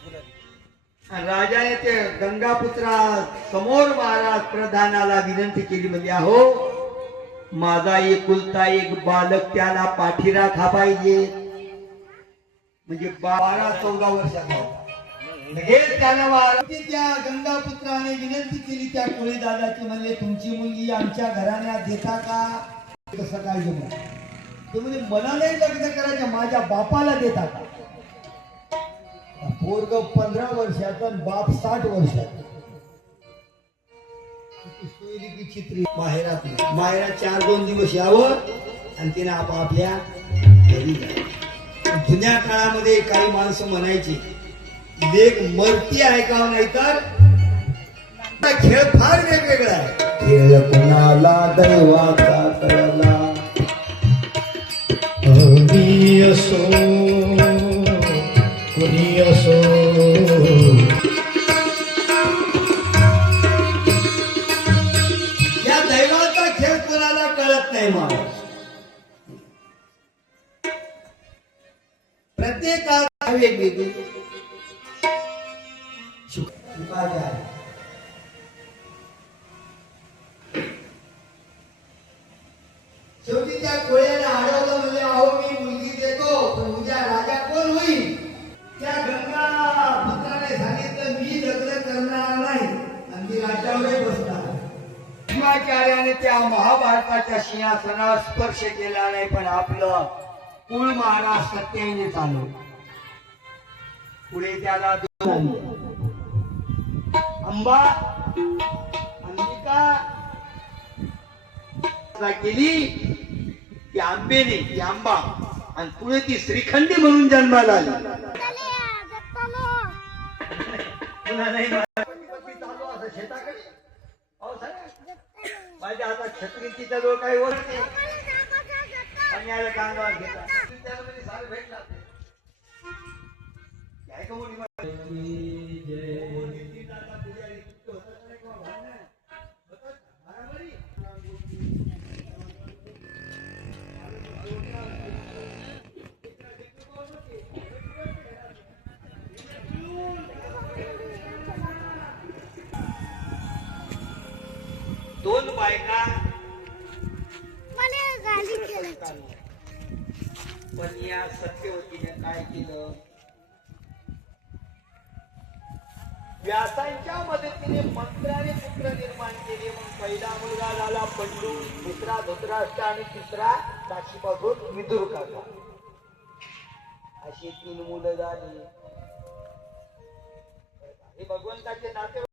राजाने ते गंगापुत्रा समोर महाराज प्रधानाला विनंती केली, म्हणजे अहो माझा एकुलता एक बालक त्याला पाठीराखा पाहिजे. म्हणजे 12-14 वर्षाचा होता. लगेच त्यानं त्या गंगापुत्राने विनंती केली त्या कोळी दादाची, म्हणले तुमची मुलगी आमच्या घराण्यात देता का? कसं काय जमलं? ते म्हणजे मला नाही लग्न करायचं, माझ्या बापाला देता का? पोरग 15 वर्षाचा, बाप 60 वर्षाचा. चित्री माहेरात माहेरात 4-2 दिवस यावं आणि तिने आपापल्या घरी जावं. जुन्या काळामध्ये काही माणसं म्हणायची लेक मरती ऐकावं, नाही तर खेळ फार वेगवेगळा आहे. खेळ कोणाला दैवाचा कळला, असो कोणी असो. या दैवाचा खेळ कोणाला कळत नाही. माणूस प्रत्येक काळात वेगवेगळी शेवटी त्या कोळ्याने अडवलं, म्हणजे अहो मी मुलगी देतो पण उद्या राजा कोण होईल? त्या गंगा पुत्राने सांगितलं मी लग्न करणार नाही आणि मी राज्यावर बसणार. भीष्माचार्याने त्या महाभारताच्या सिंहासनावर स्पर्श केला नाही, पण आपलं कुळ महाराज सत्याने चालू. पुढे त्याला अंबा अंबिका केली ती आंबेने, ती आंबा, आणि पुढे ती श्रीखंडी म्हणून जन्माला आली. शेताकडे माझ्या हातात छत्री, तिच्या जवळ काही ओळखते आणि याला कांगावर घेतला सार भेटला. काय का मोठी दोन बायका पण या सत्यवतीने काय केलं? व्यासांच्या मदतीने मंत्राने पुत्र निर्माण केले. मग पहिला मुलगा झाला पंडू, दुसरा धृतराष्ट्र आणि तिसरा काशीपासून विदुर काका. अशी 3 मुलं झाली. हे भगवंताचे नाते.